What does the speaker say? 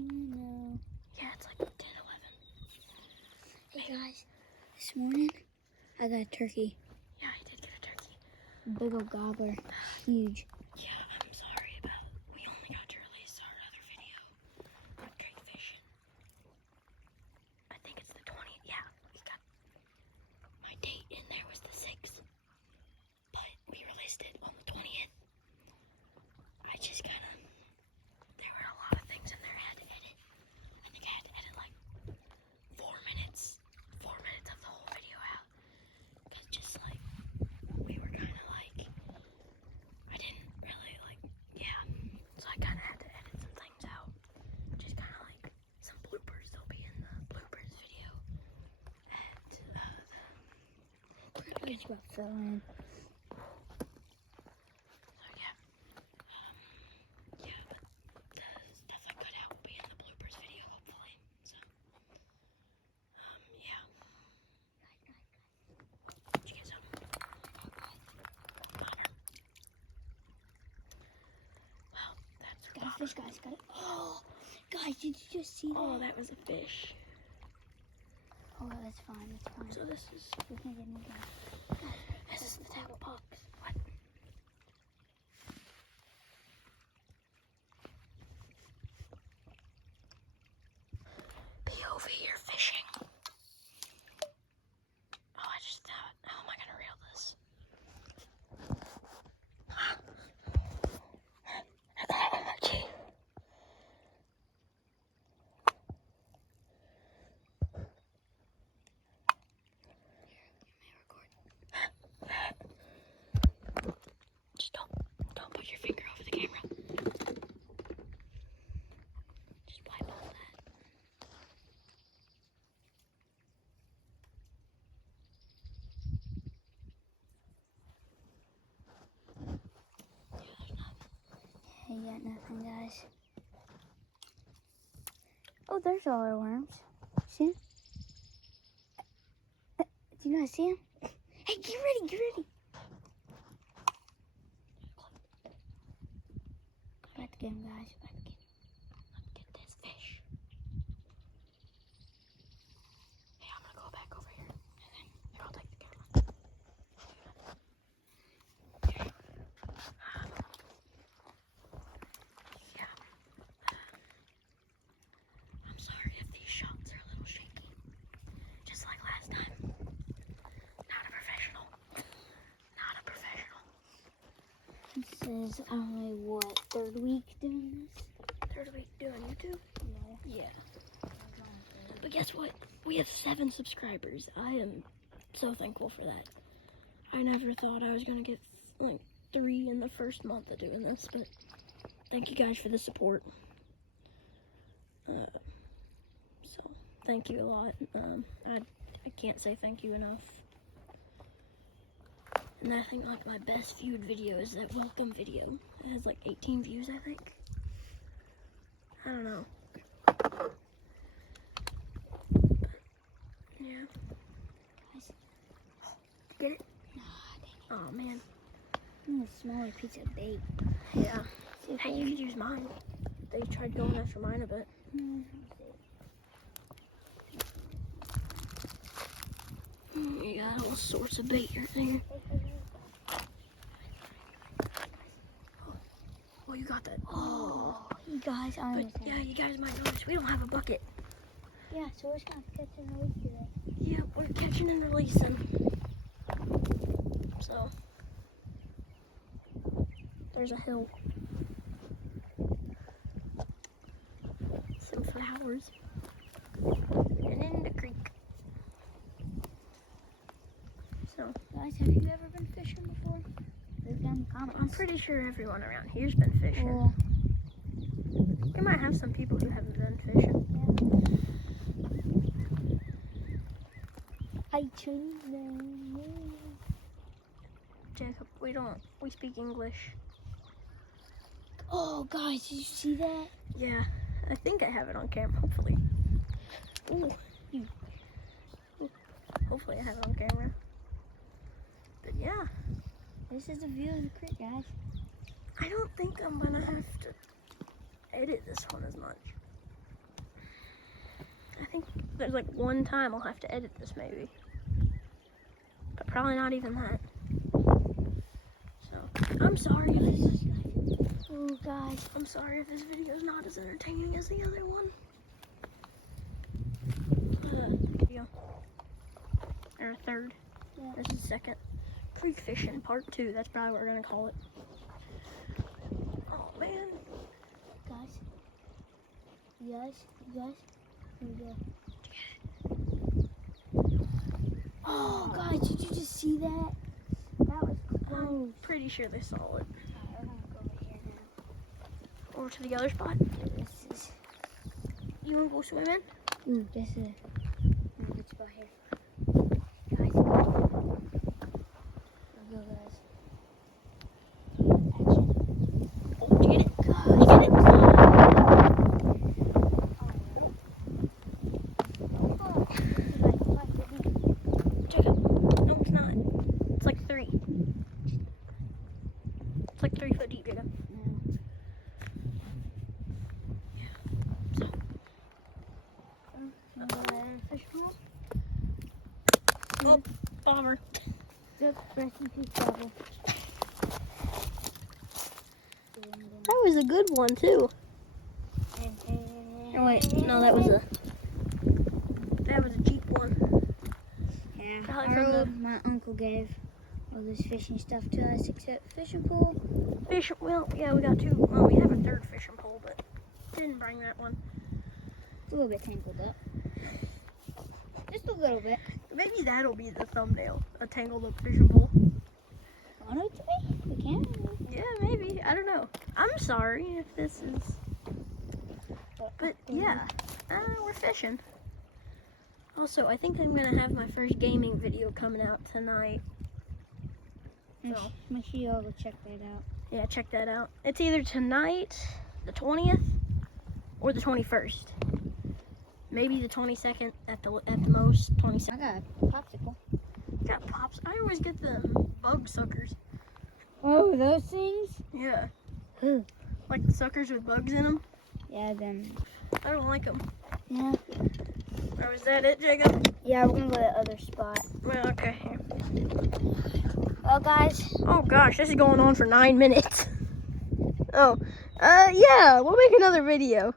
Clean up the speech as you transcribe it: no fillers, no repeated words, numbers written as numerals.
No. Yeah, it's like 10, 11. Hey guys, this morning I got a turkey. Yeah, I did get a turkey. Big old gobbler. Huge. Yeah, I'm sorry about, we only got to release our other video on drake fishing. I think it's the 20th. Yeah, we got, my date in there was the 6th, but we released it on the 20th. I just kind of, there were a lot of things in there I had to edit. I think I had to edit like 4 minutes of the whole video out. Because just like, we were kind of like, I didn't really like, yeah. So I kind of had to edit some things out. Just kind of like some bloopers. They'll be in the bloopers video. And, I just got fell in. so yeah. Yeah, but the stuff I cut out will be in the bloopers video, hopefully. So, yeah. Did you get some? Connor. Well, that's our Got a fish, guys. Got it. Oh, guys, did you just see that? Oh, that was a fish. Oh, that's fine. That's fine. So this is We can get moving. the tackle box. What? POV, you're fishing. Oh, I just thought, how am I gonna reel this? I got energy. Just don't put your finger over the camera. Just wipe all that. Yeah, there's nothing. Hey, got nothing, guys. Oh, there's all our worms. See 'em? Do you not see him? Hey, get ready, get ready. About to get him, guys. About to get him. Let's get this fish. Hey, I'm gonna go back over here. And then here, I'll take the camera. Here. Yeah. I'm sorry if these shots are a little shaky. Just like last time. Not a professional. Not a professional. This is only, what, third week doing this? Third week doing YouTube? No. Yeah. But guess what? We have 7 subscribers. I am so thankful for that. I never thought I was gonna get like 3 in the first month of doing this, but thank you guys for the support. So thank you a lot. I can't say thank you enough. Nothing like my best viewed video is that welcome video. It has like 18 views, I think. I don't know. But, yeah. Guys, Get it? nah, dang it. Oh man. I need a smaller piece of bait. Yeah. See if Hey, I you can- could use mine. They tried going after mine a bit. No, You got all sorts of bait right there. Oh, you got that. Oh, you guys, I But understand. yeah, you guys might notice we don't have a bucket. Yeah, so we're just gonna catch and release today. Yeah, we're catching and releasing. So, there's a hill. Some flowers. And in the creek. So, Guys, have you ever been fishing before? Leave down in the comments. I'm pretty sure everyone around here's been fishing. Well, We might have some people who haven't been fishing. I choose them. Jacob, we speak English. Oh, guys, did you see that? Yeah, I think I have it on camera, hopefully. Ooh. Ooh. Hopefully I have it on camera. But yeah, This is the view of the creek, guys. I don't think I'm gonna have to edit this one as much. I think there's like one time I'll have to edit this maybe. But probably not even that. So, I'm sorry if this is... Oh, guys. I'm sorry if this video is not as entertaining as the other one. Video. Or third. Yeah. This is second. Creek fishing part 2. That's probably what we're gonna call it. Oh man. Guys. You guys. Here we go. Oh, guys, did you just see that? That was close. I'm pretty sure they saw it. Alright, we're gonna go over here now. Over to the other spot. This is. You wanna go swimming? This is a good spot here. Guys. Let's go, guys. Action. Oh, did you get it? Guys. You get it? Check it. No, it's not. It's like 3. It's like 3 foot deep, Jacob. Oh, bomber. Rest in peace, Bobble. That was a good one too. Oh wait, no, that was a cheap one. Yeah, Probably from the- my uncle gave all this fishing stuff to us except fishing pole. Fish. Well, yeah, we got 2. Well, we have a 3rd fishing pole, but didn't bring that one. It's a little bit tangled up. Just a little bit. Maybe that'll be the thumbnail. A tangled up fishing pole. Want it to be? We can. Yeah, maybe. I don't know. I'm sorry if this is. But yeah, we're fishing. Also, I think I'm gonna have my first gaming video coming out tonight. So, Make sure you all go check that out. yeah, check that out. It's either tonight, the 20th, or the 21st. Maybe the 22nd at the most. 22nd. I got a popsicle. Got pops. I always get the bug suckers. Oh, those things? Yeah, Ooh. like the suckers with bugs in them. Yeah, then. I don't like them. Yeah. Or is that it, Jacob? Yeah, we're gonna go to the other spot. Well, okay. Here. Well, guys. Oh gosh, this is going on for 9 minutes. Oh, yeah, we'll make another video.